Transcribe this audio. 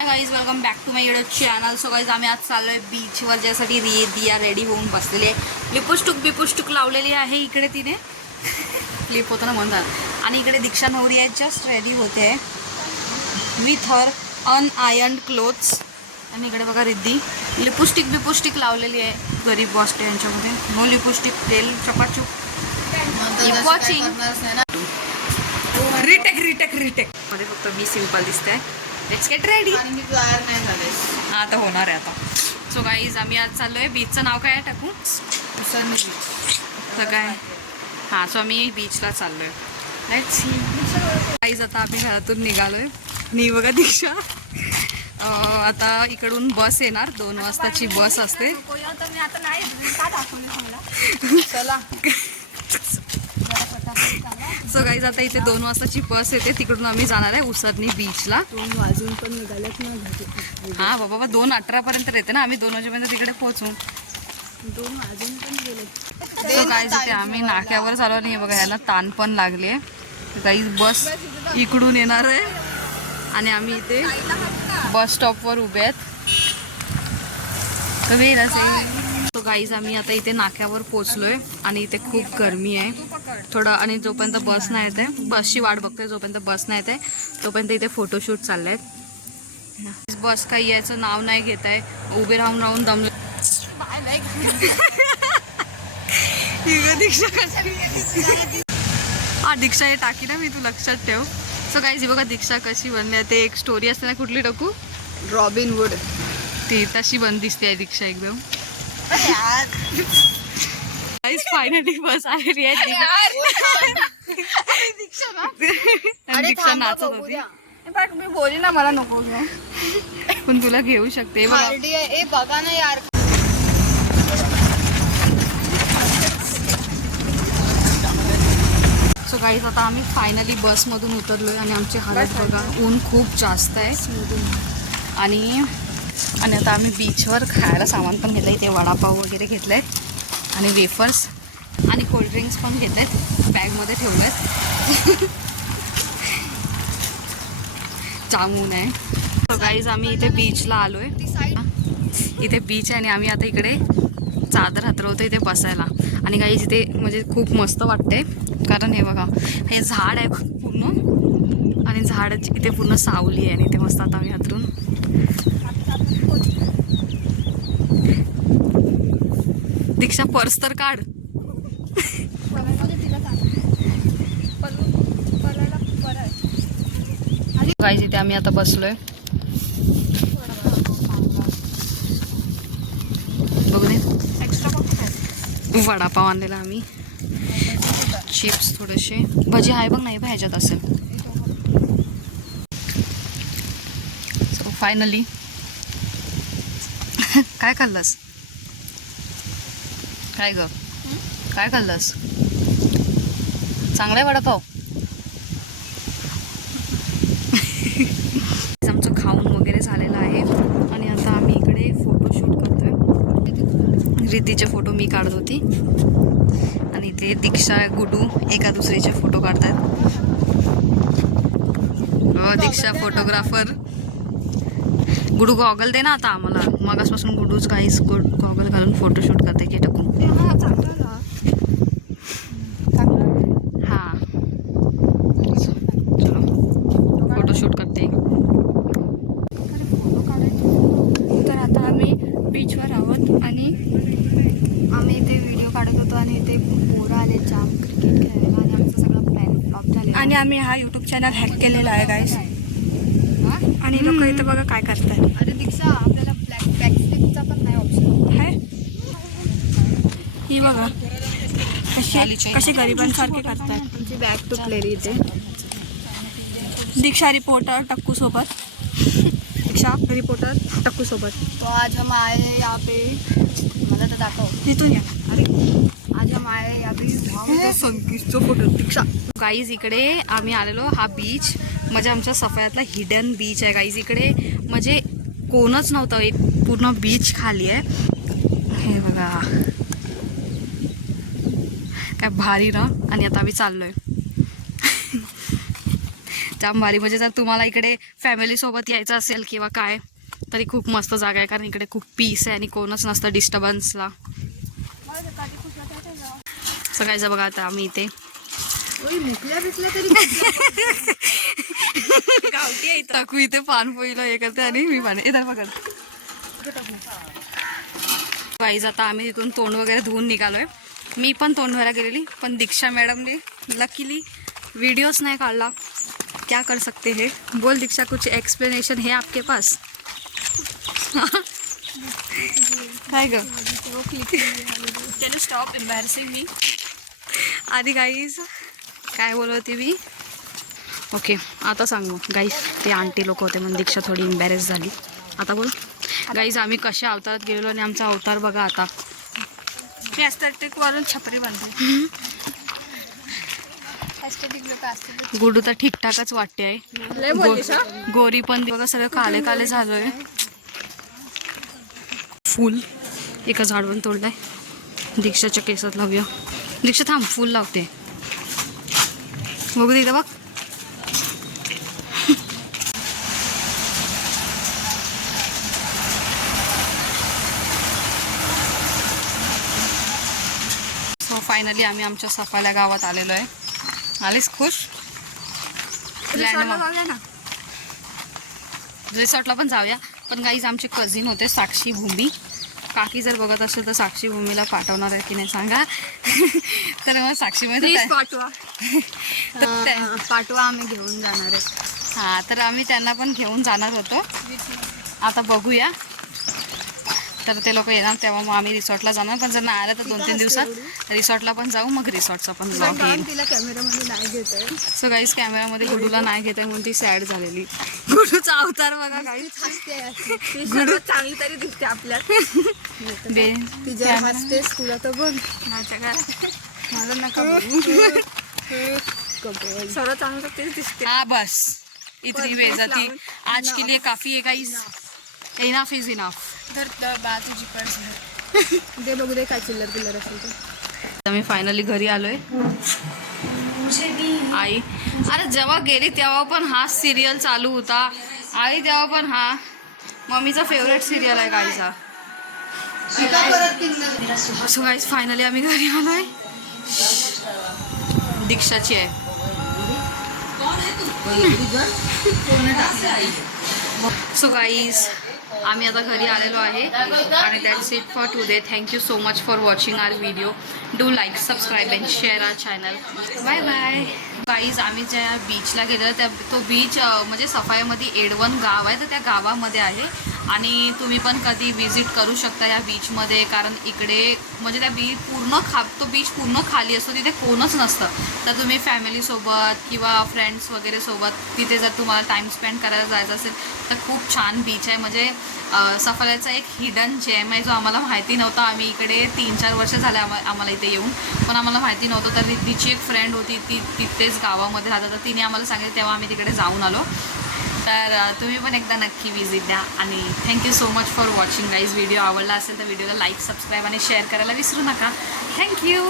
Guys welcome back to my YouTube channel. So guys आम्ही आज चाललो आहे बीचवर, ज्यासाठी दिया रेडी होऊन बसलेली आहे. लिपस्टिक लावलेली आहे इकडे तिने. क्लिप होतं ना म्हणतात. आणि इकडे दीक्षा नवरी आहे, जस्ट रेडी होते विथ हर अनआयर्न्ड क्लोथ्स. आणि इकडे बघा रिद्धी लिपस्टिक लावलेली आहे. गरीब वाटते यांच्यामध्ये. नो लिपस्टिक, तेल चपाचूप. वॉचिंग रिटेक मध्ये फक्त मी सिम्पल दिसते. Let's get ready. आता होणार आहे आता. सो गाईज आम्ही आज चाललो आहे. बीचचं नाव काय आहे टाकू? काय हां, सो आम्ही बीचला चाललो आहे. Let's see. गाईज आता आम्ही घरातून निघालो आहे. मी बघा दीक्षा. आता इकडून बस येणार, 2 वाजताची बस असते. सो गाईज आता इथे 2 वाजताची बस येते. तिकडून आम्ही जाणार आहे उसरणी बीचला. 2 वाजून पण निघालेत ना. हां बाबा 2:18 पर्यंत येते ना. आम्ही 2 वाजेपर्यंत तिकडे पोहोचू. 2 वाजून पण गेले. सो गाईज इथे आम्ही नाक्यावर चालू नाही. बघा याला ताण पण लागली आहे. गाईज बस इकडून येणार आहे आणि आम्ही इथे बस स्टॉपवर उभे आहेत. तर वेळ असेल. सो गाईज आम्ही आता इथे नाक्यावर पोचलोय आणि इथे खूप गरमी आहे थोडं. आणि जोपर्यंत बस नाही येते, बसची वाट बघतोय. जोपर्यंत बस नाही येते तोपर्यंत इथे फोटोशूट चालले आहेत. बस काही याचं नाव नाही घेत आहे. उभे राहून दमलं. दीक्षा हे टाकी ना मी, तू लक्षात ठेव. सो गाईज बघा दीक्षा कशी बनली. ते एक स्टोरी असते ना, कुठली टाकू? Robin hood. ती तशी बन दिसते दीक्षा एकदम. फायनली बस आलेली आहे. दीक्षा नाचत होती. मी बोली ना मला नको पण तुला घेऊ शकते. बघा ना यार. सो गाईज आता आम्ही फायनली बसमधून उतरलोय आणि आमची हालत बघा. ऊन खूप जास्त आहे. आणि आता आम्ही बीचवर खायला सामान पण घेतलं. इथे वडापाव वगैरे घेतले आणि वेफर्स आणि कोल्ड्रिंक्स पण घेतलेत. बॅगमध्ये ठेवले आहेत. जामून आहे. सो गाईज आम्ही इथे बीचला आलो आहे. इथे बीच आहे आणि आम्ही आता इकडे चादर हातरवतो इथे बसायला. आणि गाईज इथे म्हणजे खूप मस्त वाटते. कारण हे बघा, हे झाड आहे पूर्ण आणि झाडाची इथे पूर्ण सावली आहे. आणि इथे मस्त आता आम्ही हातरून दीक्षा पर्स तर काढ. गाईज इथे आम्ही आता बसलोय. बघू दे. वडापाव आणलेला आम्ही, चिप्स थोडेसे, भजी आहे बघ. नाही ह्याच्यात असेल. सो फायनली काय खाल्लंस? काय ग काय खाल्लंस? चांगला आहे वडापाव. आमचं खाऊन वगैरे झालेलं आहे आणि आता आम्ही इकडे फोटोशूट करतोय. रिद्धीचे फोटो मी काढत होती आणि ते दीक्षा गुडू एका दुसरीचे फोटो काढतात. दीक्षा फोटोग्राफर. गुडू गॉगल दे ना आता आम्हाला. मगासपासून गुडूच काहीच गॉगल घालून फोटोशूट करते की टाकून. हां चलो फोटोशूट करते. तर आता आम्ही बीचवर आहोत आणि आम्ही इथे व्हिडिओ काढत होतो आणि इथे पोरं आले जाम क्रिकेट खेळायला आणि आमचं सगळं प्लॅन फ्लॉप झाले. आणि आम्ही हा यूट्यूब चॅनल हॅक केलेला आहे गाईस. आणि लोक इथं बघा काय करतात. अरे दीक्षा, आपल्याला बॅकस्टेपचा पण नाही ऑप्शन आहे. ही बघा कशी गरिबांसारखे करतात. आमची बॅग तुटलेली इथे. दीक्षा रिपोर्टर टक्कू सोबत. दीक्षा रिपोर्टर टक्कू सोबत. तो आज हम आए यहाँ पे. मला तर दाखव तिथून या. अरे आज हम आए यहाँ पे संगीतचा फोटो. दीक्षा गाईज इकडे आम्ही आलेलो. हा बीच म्हणजे आमच्या सफायातला हिडन बीच आहे गाईज. इकडे म्हणजे कोणच नव्हतं. एक पूर्ण बीच खाली आहे. हे बघा काय भारी ना. आणि आता आम्ही चाललोय. जाम भारी. म्हणजे जर तुम्हाला इकडे फॅमिलीसोबत यायचं असेल किंवा काय तरी खूप मस्त जागा आहे, कारण इकडे खूप पीस आहे आणि कोणच नसतं डिस्टर्बन्सला. सगळ्याचं बघा आता आम्ही इथे टाकू इथे पानपोईला हे करते आणि मी पाणी येतात बघा. गाईज आता आम्ही तिथून तोंड वगैरे धुवून निघालोय. मी पण तोंड धुवायला गेलेली, पण दीक्षा मॅडमने लकीली व्हिडिओज नाही काढला. क्या कर सकते है. बोल दीक्षा, कुछ एक्सप्लेनेशन है आपके पास. काय ग, Can you stop embarrassing me? आधी गाईज काय बोलत होती मी. ओके आता सांग मग. गाईज ते आंटी लोक होते म्हणून दीक्षा थोडी एम्बॅरेस झाली. आता बोल गाईज आम्ही कशा अवतारात गेलेलो आणि आमचा अवतार बघा आता. मी ॲस्थेटिक वरून छपरी बांधते. गुडू तर ठीकठाकच वाटते आहे. गोरी पण बघा सगळं काले काले झालोय. फुल एका झाडवरून तोडलाय. दीक्षाच्या केसात लावूया. दीक्षा थांब, फुल लावते. बघू तिथं बघ. सो फायनली आम्ही आमच्या सफाल्या गावात आलेलो आहे. आलीस खुश. रिसॉर्टला पण जाऊया. पण गाईज आमचे कझिन होते साक्षी भूमी. काकी जर बघत असेल तर साक्षी भूमीला पाठवणार आहे की नाही सांगा. तर मग साक्षी पाठवा पाठवा, आम्ही घेऊन जाणार आहे. हां तर आम्ही त्यांना पण घेऊन जाणार होतो. आता बघूया. तर ते लोक येणार तेव्हा मग आम्ही रिसॉर्टला जाणार. पण जर नाही आलं तर 2-3 दिवसात रिसॉर्टला पण जाऊ. मग रिसॉर्टचा पण ब्लॉग येईल. तिला कॅमेरामध्ये नाही घेत आहे. सो गाईज कॅमेरामध्ये गुडूला नाही घेत आहे म्हणून ती सॅड झालेली. गुडूचा अवतार बघा गाईज. गुडू चांगली तरी दिसते आपल्यात. तिच्या हसतेस तुला तर बघ. मला नका सर्व चांगलं तेच दिसते. हाँ बस इतनी बेइज्जती आज के लिए काफी है गाइस. Enough is enough. तुझी पर्स दे बघू दे काय चिल्लर असेल तर. मी फायनली घरी आलोय. आई अरे जेव्हा गेली तेव्हा पण हा सिरियल चालू होता. आई तेव्हा पण हा मम्मीचा फेवरेट सिरियल आहे गाईचा. सो गाईज फायनली आम्ही घरी आलोय. दीक्षाची आहे. सो गाईज आम्ही आता घरी आलेलो आहे आणि that's it for today. Thank you so much for watching our video. Do like, subscribe and share our channel. Bye bye. Guys आम्ही ज्या बीचला गेलेलो त्या तो बीच म्हणजे सफाईमध्ये एडवन गाव आहे, तर त्या गावामध्ये आहे. आणि तुम्ही पण कधी विजिट करू शकता या बीचमध्ये, कारण इकडे म्हणजे त्या तो बीच पूर्ण खाली असतो. तिथे कोणच नसतं. तर तुम्ही फॅमिलीसोबत किंवा फ्रेंड्स वगैरे सोबत तिथे जर तुम्हाला टाईम स्पेंड करायला जायचं असेल तर खूप छान बीच आहे. म्हणजे सफाल्याचा एक हिडन जेम आहे जो आम्हाला माहिती नव्हता. आम्ही इकडे 3-4 वर्ष झाले आम्हाला इथे येऊन, पण आम्हाला माहिती नव्हतं. तर तिची एक फ्रेंड होती, ती तिथेच गावामध्ये राहतात. तर तिने आम्हाला सांगितलं तेव्हा आम्ही तिकडे जाऊन आलो. तर तुम्ही पण एकदा नक्की विजिट द्या. आणि thank you so much for watching guys. Video आवडला असेल तर व्हिडिओला लाईक, सबस्क्राईब आणि शेअर करायला विसरू नका. थँक्यू.